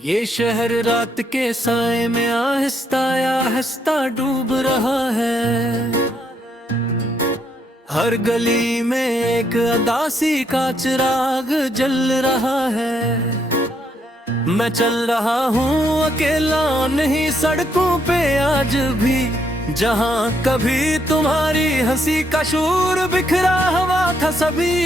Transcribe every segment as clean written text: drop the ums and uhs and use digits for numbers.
ये शहर रात के साए में आहिस्ता आहिस्ता डूब रहा है। हर गली में एक अदासी का चिराग जल रहा है। मैं चल रहा हूँ अकेला नहीं सड़कों पे आज भी, जहाँ कभी तुम्हारी हंसी का शूर बिखरा हुआ था सभी।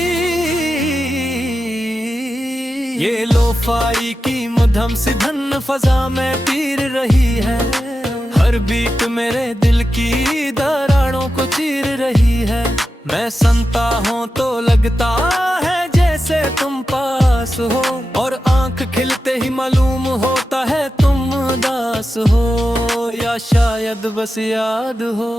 ये लोफाई की मध्यम सी धन फजा में पीर रही है। हर बीट मेरे दिल की दरारों को चीर रही है। मैं सुनता हूँ तो लगता है जैसे तुम पास हो, और आंख खिलते ही मालूम होता है तुम उदास हो, या शायद बस याद हो।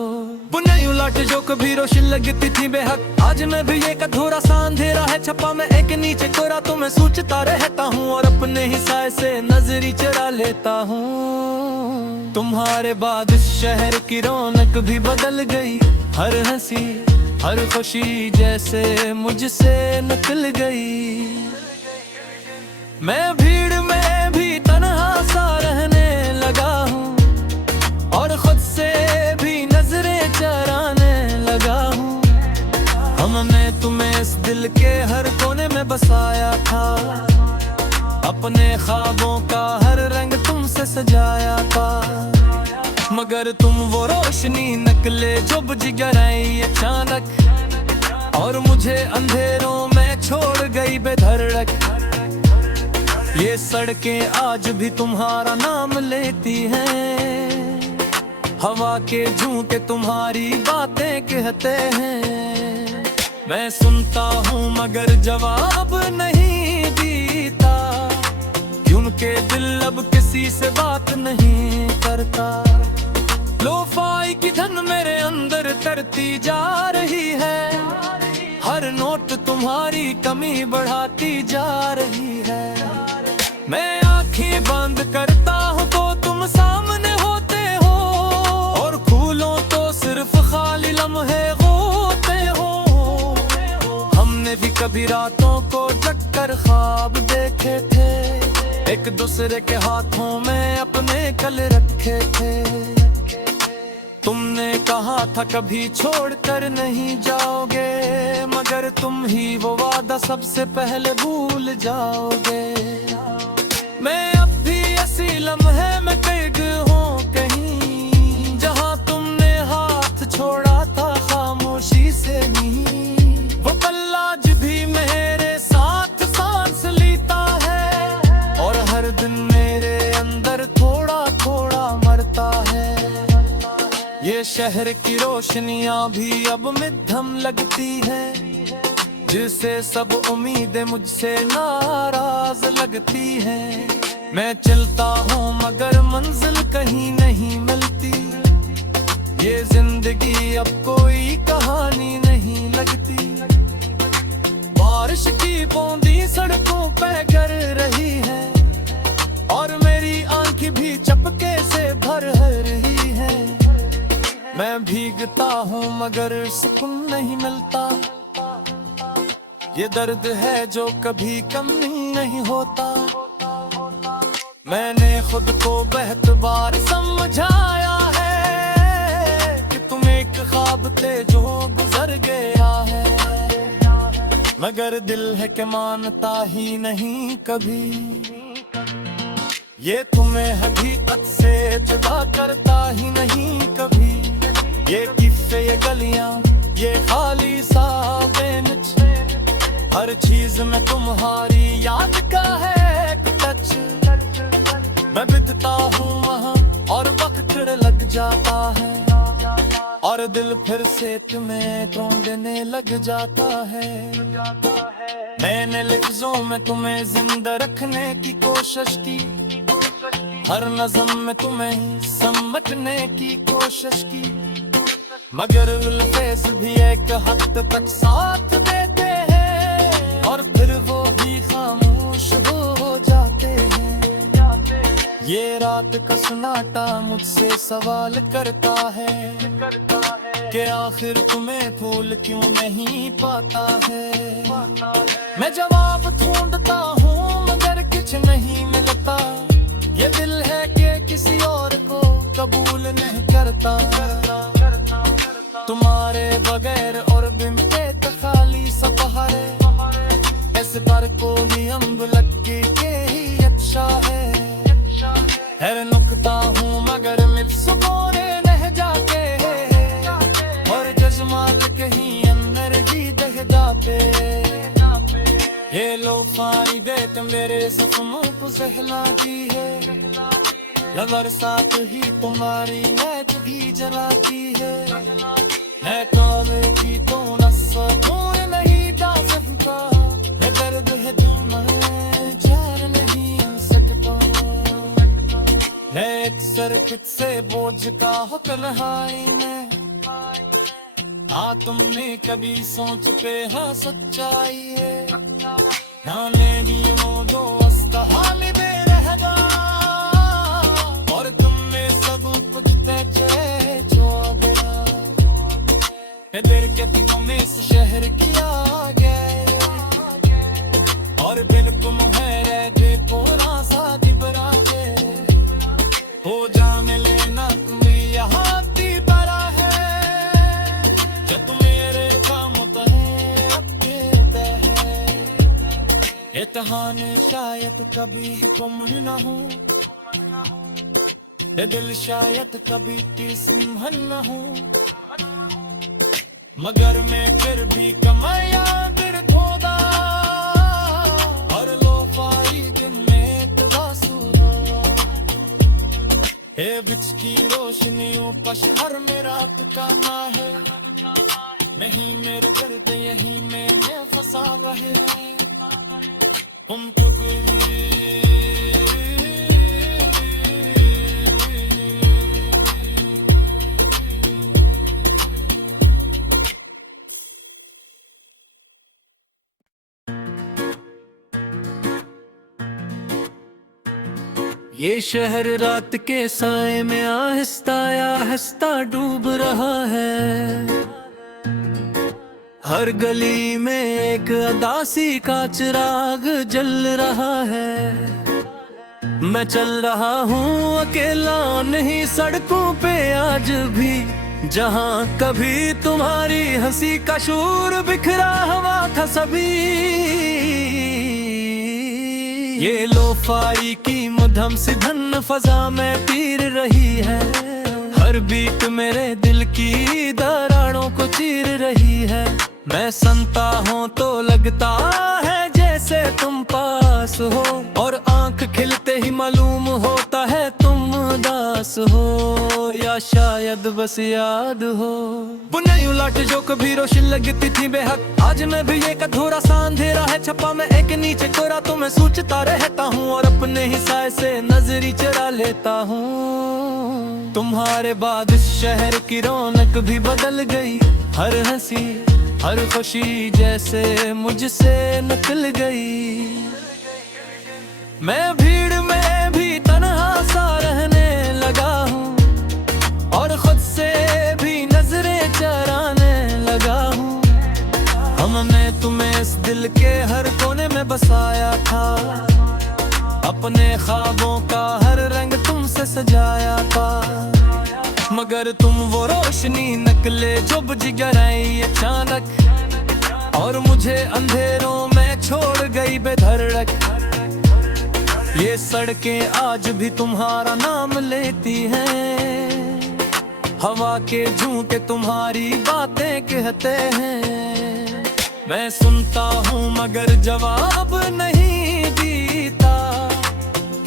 बुनाई उलट जो कभी रोशन लगती थी बेहद, आज मैं भी एक अधूरा सा अंधेरा है छपा मैं एक नीचे कोरा। तो मैं सोचता रहता हूँ और अपने ही साए से नजरी चुरा लेता हूँ। तुम्हारे बाद इस शहर की रौनक भी बदल गई। हर हंसी हर खुशी जैसे मुझसे निकल गई। मैं भीड़ में भी तन्हा सा रहने लगा हूँ, और खुद से भी नजरें चराने लगा हूँ। हमने तुम्हें इस दिल के हर कोने में बसाया था, अपने ख्वाबों का हर रंग तुमसे सजाया था। मगर तुम वो रोशनी निकले जो बुझ गई अचानक, और मुझे अंधेरों में छोड़ गई बेधड़क। ये सड़कें आज भी तुम्हारा नाम लेती हैं, हवा के झूठे तुम्हारी बातें कहते हैं। मैं सुनता हूँ मगर जवाब नहीं देता, क्योंकि दिल अब किसी से बात नहीं करता। लोफाई की धन मेरे अंदर तरती जा रही है, हर नोट तुम्हारी कमी बढ़ाती जा रही है। मैं आंखें बंद करता हूँ तो तुम सामने होते हो, और खोलूं तो सिर्फ खाली लम्हे होते हो। हमने भी कभी रातों को जगकर ख्वाब देखे थे, एक दूसरे के हाथों में अपने कल रखे थे। तुमने कहा था कभी छोड़कर नहीं जाओगे, मगर तुम ही वो वादा सबसे पहले भूल जाओगे। मैं अब भी ऐसी लम्हे में कैद हूँ कहीं, जहाँ तुमने हाथ छोड़ा था खामोशी से नहीं। वो पल आज भी मेरे साथ सांस लेता है, और हर दिन मेरे अंदर थोड़ा थोड़ा मरता है। ये शहर की रोशनियां भी अब मध्यम लगती है, जिसे सब उम्मीदें मुझसे नाराज लगती हैं। मैं चलता हूँ मगर मंजिल कहीं नहीं मिलती, ये जिंदगी अब कोई कहानी नहीं लगती। बारिश की बूंदी सड़कों पे गिर रही है, और मेरी आंखें भी चपके से भर रही है। मैं भीगता हूँ मगर सुकून नहीं मिलता, ये दर्द है जो कभी कम नहीं होता। मैंने खुद को बहुत बार समझाया है कि तुम एक ख्वाब थे जो गुजर गया है, मगर दिल है कि मानता ही नहीं कभी। ये तुम्हें हकीकत से जुदा करता ही नहीं कभी। ये किस्से ये गलियां ये खाली सा बेंच, हर चीज में तुम्हारी याद का है एक टच। मैं बितता हूँ वहाँ और वक्त लग जाता है, और दिल फिर से तुम्हें ढूंढने लग जाता है। मैंने लफ्जों में तुम्हें जिंदा रखने की कोशिश की, हर नज़म में तुम्हें समझने की कोशिश की, मगर अल्फाज भी एक हद तक साथ देते हैं, और फिर वो भी खामोश हो जाते हैं। ये रात का सन्नाटा मुझसे सवाल करता है कि आखिर तुम्हें भूल क्यों नहीं पाता है। मैं जवाब ढूंढता हूँ मगर कुछ नहीं मिलता, करता तुम्हारे बगैर और बिन के तो खाली सपहरे इस पर को भी अम्ब लगे के ही अच्छा है हर नुकता हूँ मगर मिल सुकोरे रह जाके और जजमाल कहीं एनर्जी दह जाते ये लो फारी देत मेरे जख्मों को सहलाती है लवर साथ ही तुम्हारी मैच भी जलाती है मैं कॉले की तो नस्सा दूर नहीं जा सकता मैं दर्द है दिल में चार नहीं सकता मैं एक सर्किट से बोझ का हो तन्हाई में तुमने कभी सोच पे हाँ सच्चाई है जाने भी वो दोस्त हाल दे रहेगा और तुम में सब कुछ तेरे चौबेरा दिल के तुम्हें इस शहर किया गया और बिल्कुल है दे पूरा साथी बराजे हो जाने लेना तुम यहाँ ती बरा है जो तुम मेरे काम है अब है इत्हान शायद कभी गुम न हो ये दिल शायद कभी सिंहन न हो मगर मैं फिर भी कमाया दिल थोड़ा और लो फाई दिन में तवासुरा हे बिच की रोशनियों का शहर में रात का ना है नहीं मेरे गर्द यही मैंने फंसा रहे तुम ये शहर रात के साए में आहिस्ता आहिस्ता डूब रहा है हर गली में एक अदासी का चिराग जल रहा है मैं चल रहा हूँ अकेला नहीं सड़कों पे आज भी जहाँ कभी तुम्हारी हंसी का शूर बिखरा हुआ था सभी ये लोफाई की मध्यम सी धन फजा में पीर रही है हर बीट मेरे दिल की दरारों को चीर रही है मैं सुनता हूँ तो लगता है जैसे तुम पास हो और आंख खिलते ही मालूम होता है तुम उदास हो या शायद बस याद हो बुनाई उलट जो कभी रोशन लगती थी बेहद आज मैं भी एक अधूरा सा अंधेरा है छपा मैं एक नीचे कोरा तो मैं सोचता रहता हूँ और अपने ही साए से नजरी चरा लेता हूँ तुम्हारे बाद इस शहर की रौनक भी बदल गई हर हंसी हर खुशी जैसे मुझसे निकल गई मैं भीड़ में भी तन्हा सा रहने लगा हूँ और खुद से भी नजरें चराने लगा हूँ हमने तुम्हें इस दिल के हर कोने में बसाया था अपने ख्वाबों का हर रंग तुमसे सजाया था मगर तुम वो रोशनी निकले जो बुझ गई अचानक और मुझे अंधेरों में छोड़ गई बेधड़क ये सड़कें आज भी तुम्हारा नाम लेती हैं हवा के झूठे तुम्हारी बातें कहते हैं मैं सुनता हूँ मगर जवाब नहीं देता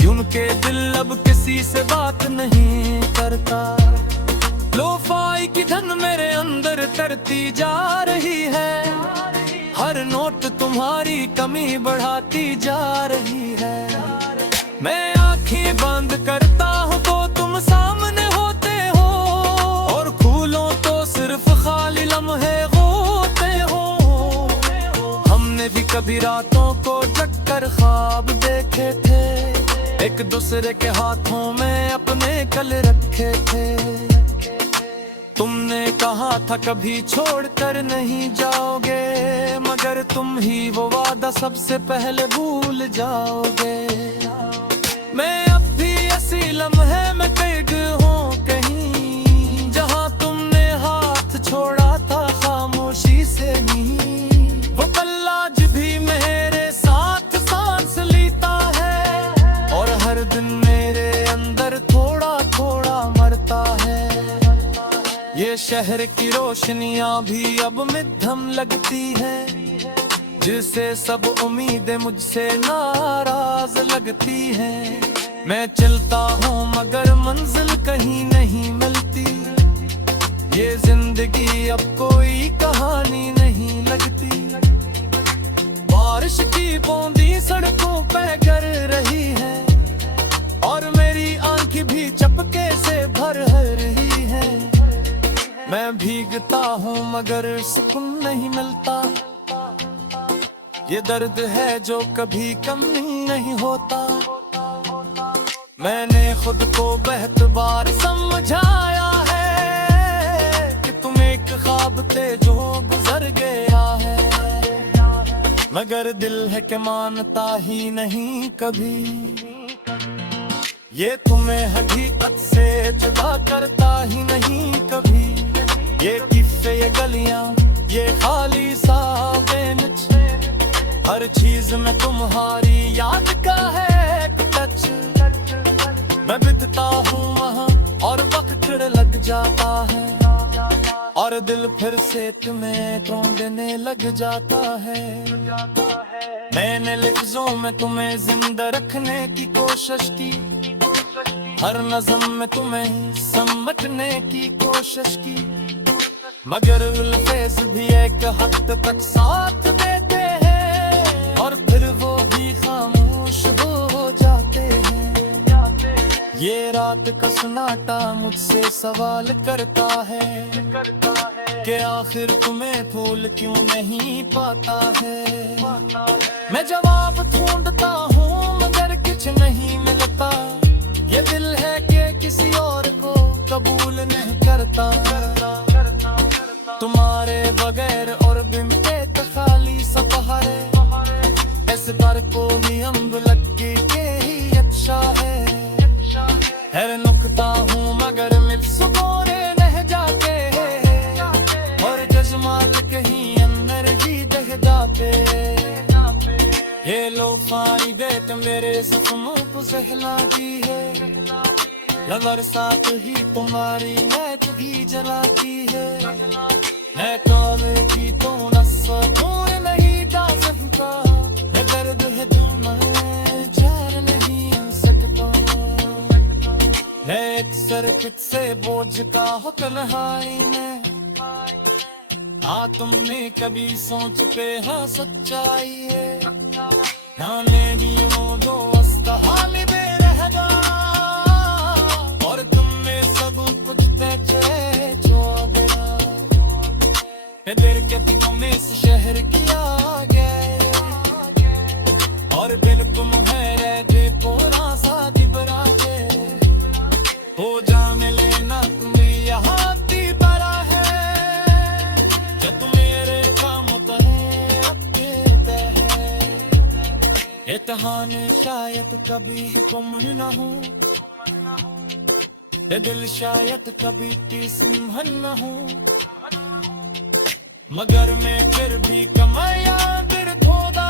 क्योंकि दिल अब किसी से बात नहीं करता लोफाई की धन मेरे अंदर तरती जा रही है हर नोट तुम्हारी कमी बढ़ाती जा रही है मैं आंखें बंद करता हूँ तो तुम सामने होते हो और खोलूं तो सिर्फ खाली लम्हे होते हो हमने भी कभी रातों को जगकर ख्वाब देखे थे एक दूसरे के हाथों में अपने कल रखे थे तुमने कहा था कभी छोड़कर नहीं जाओगे मगर तुम ही वो वादा सबसे पहले भूल जाओगे मैं अब भी ऐसी लम्हे में कैद हूँ कहीं छोड़ा था खामोशी से नहीं, वो पल आज भी मेरे साथ सांस लेता है और हर दिन मेरे अंदर थोड़ा थोड़ा मरता है। ये शहर की रोशनियां भी अब मध्यम लगती है, जिसे सब उम्मीदें मुझसे नाराज लगती हैं। मैं चलता हूँ मगर मंजिल कहीं नहीं मिलती, ये जिंदगी अब कोई कहानी नहीं लगती। बारिश की बूंदी सड़कों पे गिर रही है और मेरी आंखें भी चपके से भर रही है। मैं भीगता हूँ मगर सुकून नहीं मिलता, ये दर्द है जो कभी कम नहीं होता। मैंने खुद को बहुत बार समझाया है कि तुम एक ख्वाब थे जो गुजर गया है, मगर दिल है कि मानता ही नहीं कभी। ये तुम्हें हकीकत से जुदा करता ही नहीं कभी। ये किस्से, ये गलियां, ये खाली सा बेंच, हर चीज में तुम्हारी याद का है एक टच। मैं बितता हूँ वहाँ और वक्त लग जाता है और दिल फिर से तुम्हें ढूंढने लग जाता है। मैंने लफ्जों में तुम्हें जिंदा रखने की कोशिश की, हर नज़म में तुम्हें समझने की कोशिश की, मगर अल्फाज भी एक हद तक साथ देते हैं और फिर वो भी खामोश हो जाते हैं। ये रात का सन्नाटा मुझसे सवाल करता है कि आखिर तुम्हें फूल क्यों नहीं पाता है। मैं जवाब ढूंढता हूँ मगर कुछ नहीं मिलता, ये दिल है कि किसी और को कबूल नहीं करता। तुम्हारे बगैर और बिन के खाली सफर है, इस पर को भी अम्ब लगे के ही अच्छा है। हर नुकता हूँ मगर मिल सुकोरे रह जाते और जज्माल कहीं अंदर भी दह जाते। ये लो पानी देते मेरे जख्मों को सहलाती है, लवर साथ ही तुम्हारी मैच भी जलाती है। मैं काले की तो नस्सा दूर नहीं जा सकता, ये दर्द है जो मैं झेल नहीं सकता। है एक सर से बोझ का हो तन्हाई में, हाँ तुमने कभी सोच पे हाँ सच्चाई है। जाने भी वो दोस्त हाल बेरहगा और तुम में सब कुछ तेरे छोड़ना। दिल के तुम्हें इस शहर किया गया और दिल तुम है रहते पूरा सा दिबरा के हो जाने लेना तुम्हें यहाँ ती बड़ा है जो तुम मेरे काम है अब देते है। इत्हान शायद कभी गुम न हो, ये दिल शायद कभी संभल न हो, मगर मैं फिर भी कमाया दिल थोड़ा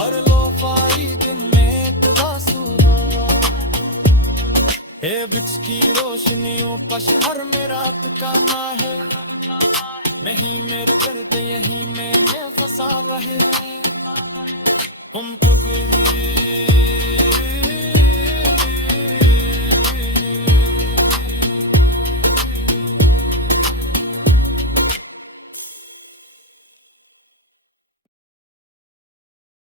और लो पाई दिन में तुदा सुनो। हे बिच की रोशनियों का शहर में रात का ना है, नहीं मेरे दर्द यही में फंसा रहे हैं। तुम